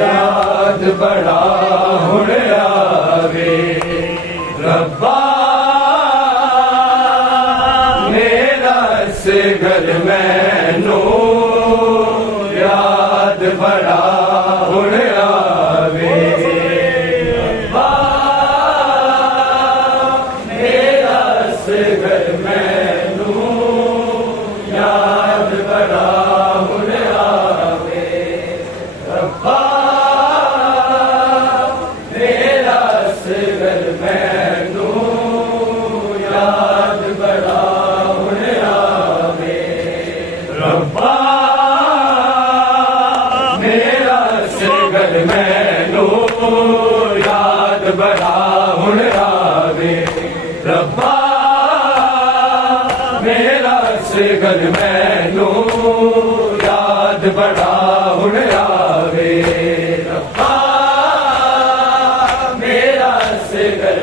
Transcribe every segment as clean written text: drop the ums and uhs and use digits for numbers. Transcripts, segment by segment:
याद बड़ा हुण आवे रब्बा मेरा इस घर मैनू याद बड़ा हुण आवे रब्बा मेरा इस घर मैनू याद बड़ा हुण आवे रब्बा मैनू याद बड़ा हुण आवे रब्बा मेरा सिगर मैनू याद बड़ा हुण आवे रब्बा मेरा सिगर मैनू याद बड़ा हुण आवे रब्बा मेरा सिगर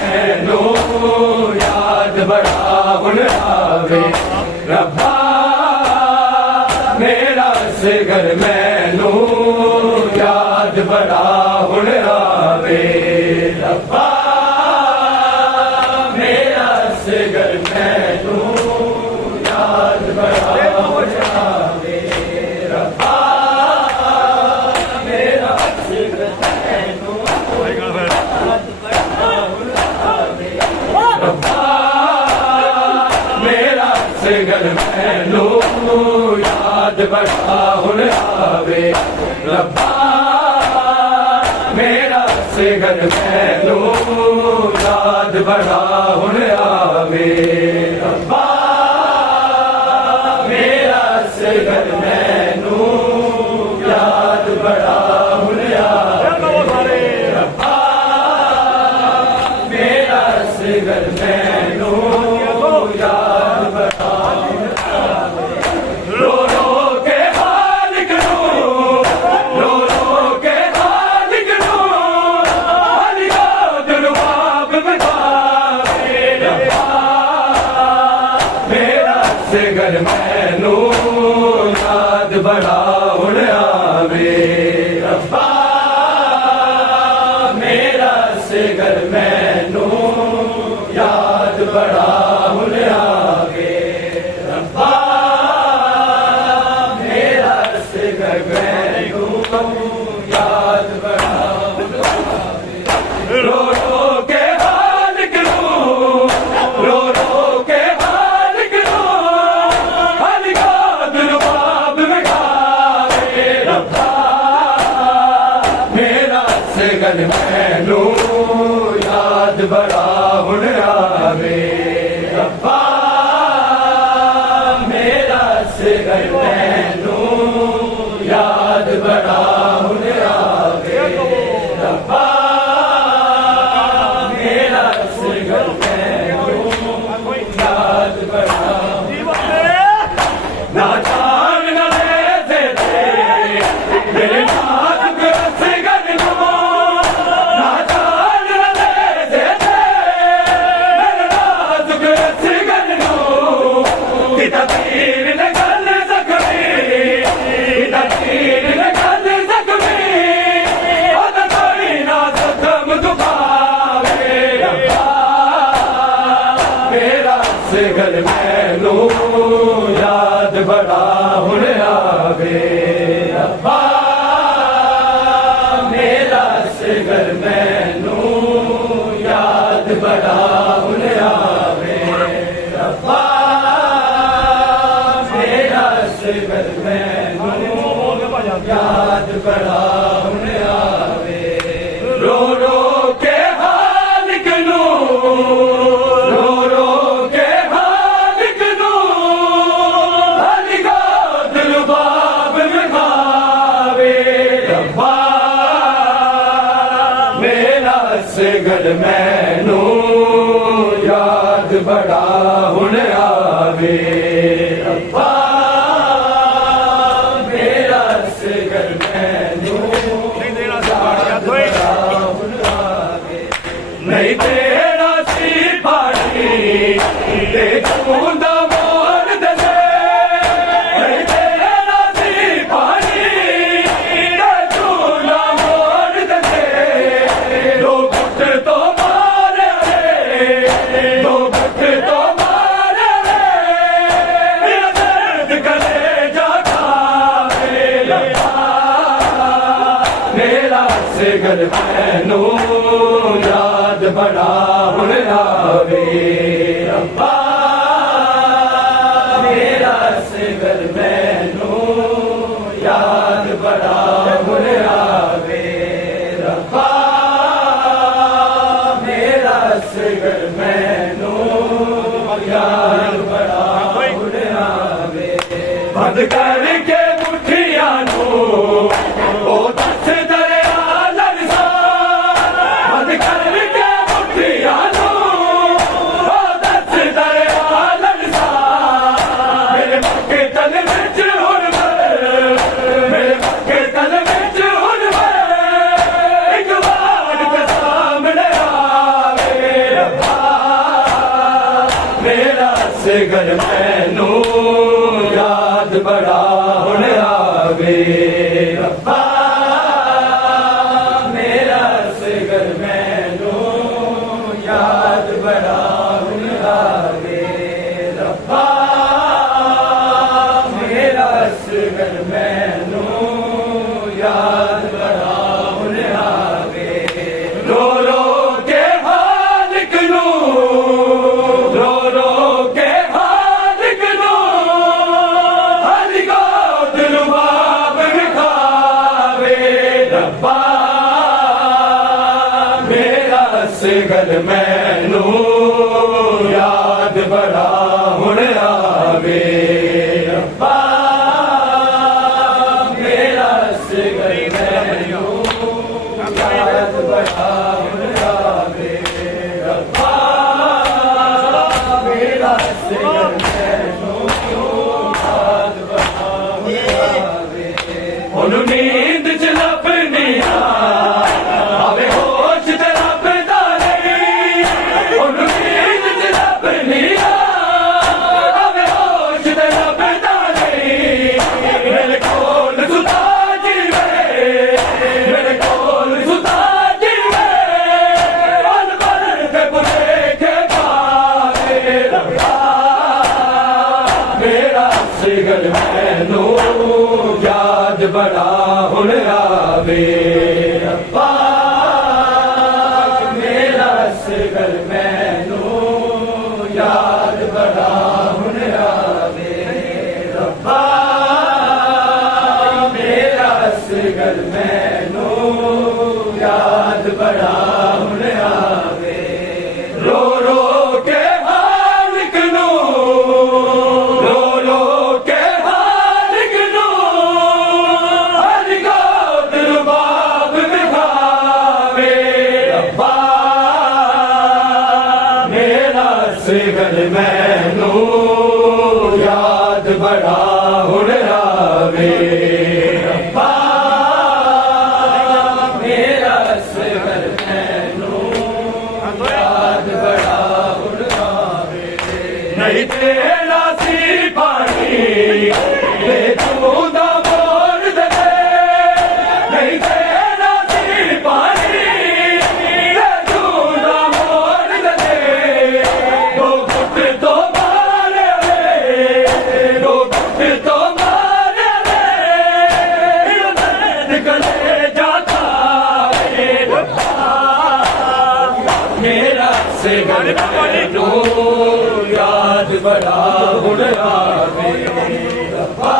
मैनू याद बड़ा हुण आवे रब्बा मेरा सिगर मैनू याद बड़ा हुण आवे रब्बा मेरा सिगर मैनू याद बड़ा हुण आवे रब्बा मेरा सिगर मैनू याद बड़ा हुण आवे रब्बा मेरा सिगर मैनू याद बड़ा हुण आवे रब्बा मेरा सिगर मैनू याद बड़ा हुण आवे रब्बा मेरा सिगर मैनू याद बड़ा हुण आवे रो रो के मालिक नू रो रो के मालिक नू अलिया दुर्बाब बिठावे रब्बा मेरा सिगर मैनू याद बड़ा हुण आवे रब्बा मेरा सिगर मैनू याद बड़ा हुण आवे रब्बा मेरा सिगर मैनू याद बड़ा हुण आवे रो रो के मालिक नू रो रो के मालिक नू अलिया दुर्बाब बिठावे रब्बा मेरा सिगर मैनू याद बड़ा हुण आवे रब्बा मेरा सिगर मैनू याद बड़ा हुण आवे रब्बा मेरा सिगर मैनू याद बड़ा ना जान न ले मेरे नाथ सिगर नू ना जान न ले मेरे नाथ सिगर नू पिता तीर लगन जख्मी पिता तीर लगन जख्मी ओदा कोई ना जख्म दुखावे रब्बा मेरा सिगर मैनू याद बड़ा हुण आवे रब्बा मेरा सिगर मैनू याद बड़ा हुण आवे रब्बा मेरा सिगर मैनू याद बड़ा हुण आवे रो रो के हालिक नू रो रो के हालिक नू अलिया दुर्बाब बिठावे रब्बा सिगर मैनू याद बड़ा हुण आवे रब्बा मेरा सिगर मैनू याद बड़ा हुण आवे नहीं तेरा सी पानी ते चूंदा मोर दसे नहीं तेरा सी पानी ते चूंदा मोर दसे दो गुट तो मारे दो गुट तो मारे मेरा दर्द कले जाता मेरा सिगर मैनू याद बड़ा हुण आवे रब्बा मेरा सिगर मैनू याद बड़ा हुण आवे रब्बा मेरा सिगर मैनू याद बड़ा हुण आवे बंद करके मुठियां नू ओ दस दरिया लरसा बंद करके मुठियां नू ओ दस दरिया लरसा मेरे मक्के तल विच हुण मेरे मक्के तल विच हुण एक बार के सामने आवे रब्बा मेरा सिगर मैनू याद बड़ा हुण आवे रब्बा मेरा सिगर मैनू याद बड़ा हुण आवे रब्बा मेरा सिगर मैनू याद बड़ा हुण आवे रो रो के हालिक नू रो रो के हालिक नू हरि गोद रुबाब विखावे रब्बा मेरा सिगर मैनू याद बड़ा हुण आवे रब्बा मेरा सिगर मैनू याद बड़ा हुण आवे रब्बा मेरा सिगर मैनू याद बड़ा हुण आवे हुण नींद च लभनी आवे होश ते लभदा नहीं हुण नींद च लभनी आवे होश ते लभदा नहीं मेरे कोल सुता जीवे मेरे कोल सुता जीवे पल पल ते भुलेखे पावे रब्बा मेरा सिगर मैनू याद बड़ा हुण आवे रब्बा मेरा सिगर मैनू याद बड़ा हुण आवे रब्बा मेरा सिगर मैनू याद बड़ा हुण आवे रो रो के हालिक नू रो रो के हालिक नू हरि गोद रुबाब विखावे रब्बा मेरा सिगर मैनू याद बड़ा हुण आवे रब्बा मेरा सिगर मैनू याद बड़ा हुण आवे नहीं तेरा सी पानी ते चूंदा मोर दसे नहीं तेरा सी पानी ते चूंदा मोर दसे दो गुट तो मारे दो गुट तो मारे निकले जाता रब्बा मेरा सिगर मैनू याद बड़ा हुण आवे रब्बा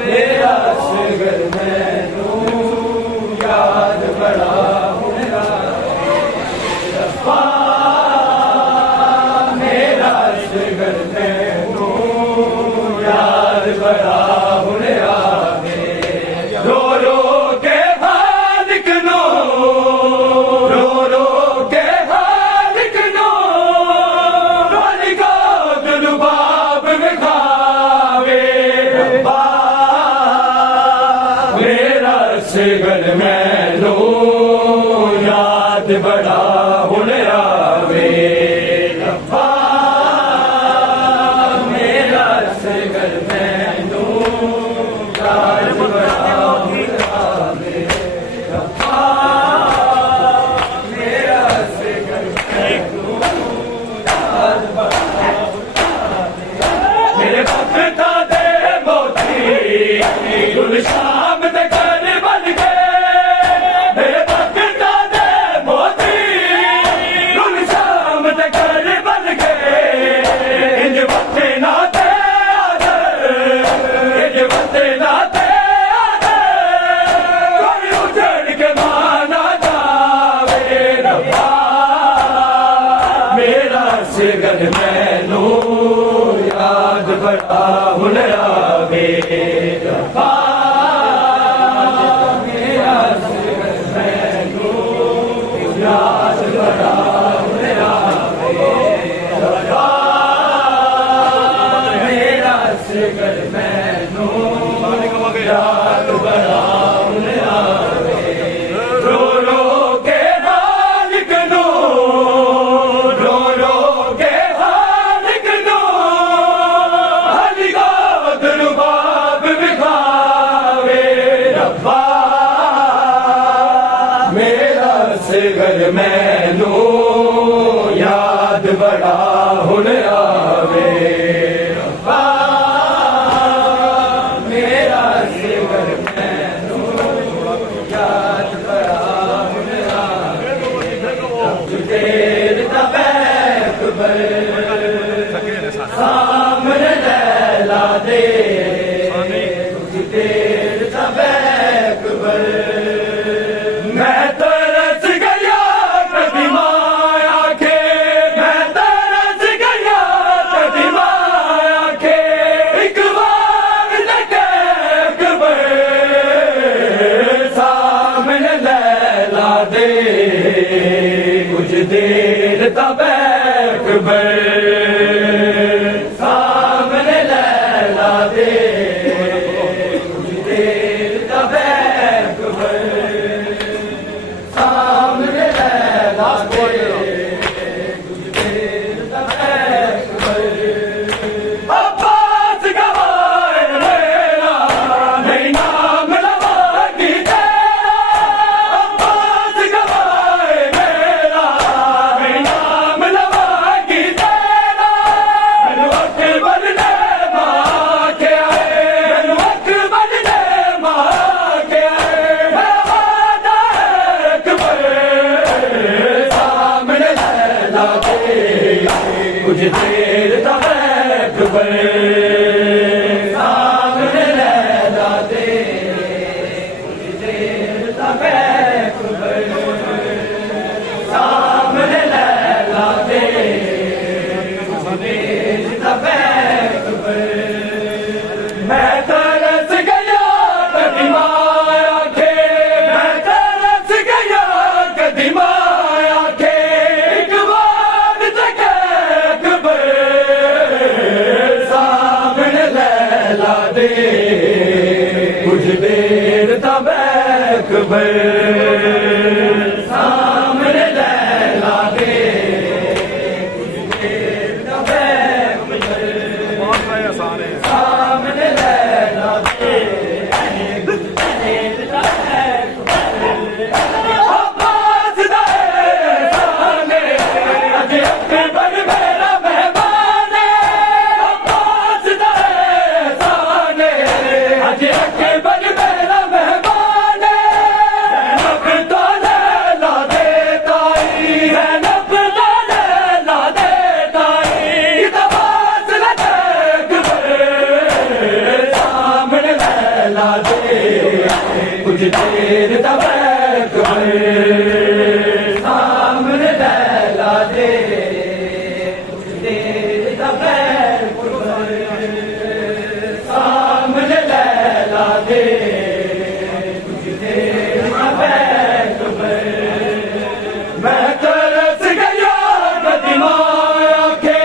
मेरा सिगर मैनू याद बड़ा हुण आवे रब्बा मेरा सिगर मैनू याद बड़ा हुण आवे रो रो के हालिक नू मैनू याद बड़ा हुण आवे रब्बा मेरा असगर मैनू याद बड़ा हुण आवे रब्बा मेरा असगर मैनू याद बड़ा मेरे भक्ता दे मोती गुलशाम ते कर बन के मेरे भक्ता दे मोती गुलशाम ते कर बन के इंज वते ना ते आदर इंज वते ना ते आदर कोई उजड़ के माना जावे रब्बा मेरा सिगर मैनू याद बड़ा हुण आवे रब्बा मेरा सिगर मैनू याद बड़ा हुण आवे रब्बा मेरा सिगर मैनू याद बड़ा हुण आवे रो रो के मालिक नू रो रो के मालिक नू हली गोद रुबाब विखावे रब्बा मेरा सिगर मैनू याद बड़ा हुण आवे रब्बा मेरा सिगर मैनू याद बड़ा हुण आवे देर दा बैकबर सामने लैला दे देर दा बैकबर मैं तरस गया कभी माया के मैं तरस गया कभी माया के एक बार बैकबर सामने लैला दे कुछ देर दा बैकबर सामने लैला दे कुछ देर दा बैकबर सामने लैला दे कुछ देर दा बैकबर अब्बास गवाए मेरा नहीं नाम लवागी तेरा अब्बास गवाए मेरा नहीं नाम लवागी तेरा मैनू अकबर ने मां के आए मैनू अकबर ने मां के आए मैं वादा अकबर सामने लैला दे कुछ देर दा अकबर सामने लैला दे कुछ देर दा अकबर सामने लैला दे कुछ देर दा अकबर मैं तरस गया कभी माया के मैं तरस गया कभी माया के एक बार तक अकबर सामने लैला दे कुछ देर दा अकबर सामने लैला दे कुछ देर दा अकबर सामने लैला दे कुछ देर दा अकबर अब्बास दा साने अज अकबर मेरा मेहमान अब्बास दा साने अज अकबर मेरा मेहमान नबता लैला दे ताई है नबता लैला दे ताई दबास अकबर सामने लैला दे कुछ देर दा अकबर सामने लैला दे कुछ देर दा अकबर सामने लैला दे कुछ देर दा अकबर मैं तरस गया कदी माया के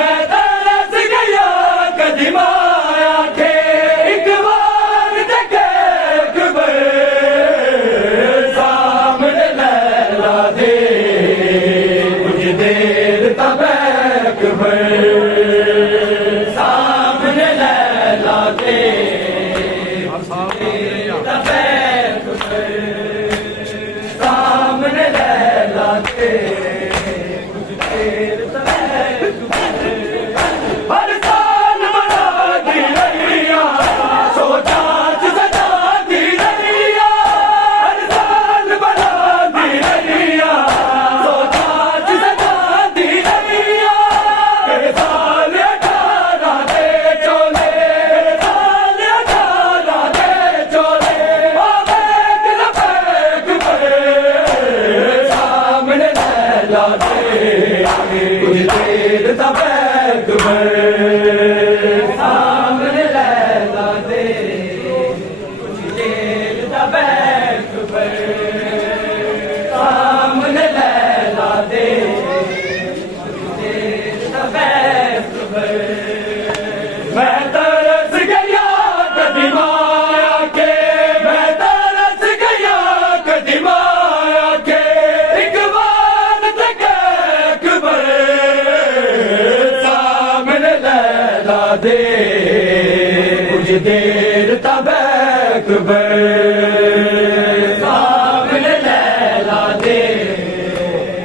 मैं तरस गया कदी माया के एक बार तक अकबर दे हर साल बना दी रैया सोचा सजा दी रैया हर साल बना दी रैया सोचा सजा दी रैया के साल 18 दे चोले साल 18 दे चोले आवे कि बड़े सामने लैला दे कुछ देर तक सामने लैला दे कुछ देर तक सामने लैला दे कुछ देर तक मैं तरस गया कदीमा के मैं तरस गया कदीमा के एक बार तक अकबर सामने लैला दे कुछ देर तक अकबर सामने लैला दे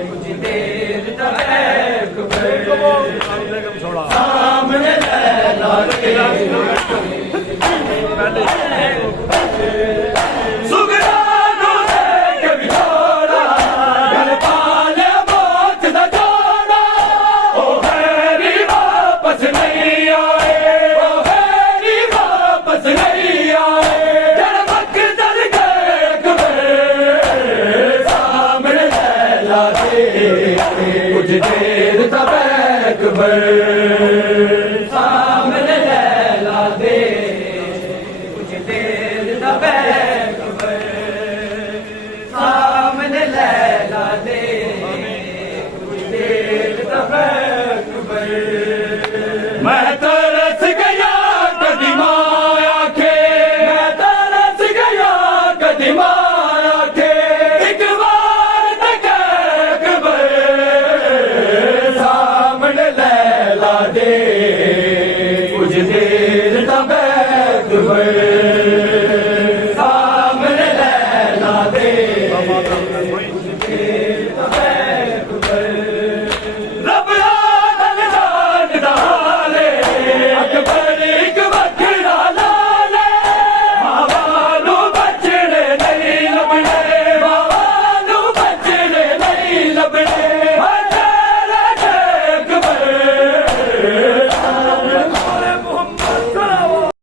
कुछ देर तक अकबर सामने लैला दे सुगरानो से बिछोड़ा घर पाले मौत दा जोड़ा ओ हैरी वापस नहीं आए ओ हैरी वापस नहीं आए जड़ मकदर गए अकबर सामने लैला दे कुछ देर तक अकबर सामने लैला दे कुछ देर तक अकबर सामने लैला दे कुछ देर तक अकबर मैं तरस गया कदीमा के मैं तरस गया कदीमा के एक बार तक अकबर सामने लैला दे कुछ देर तक अकबर सामने लैला दे कुछ देर तक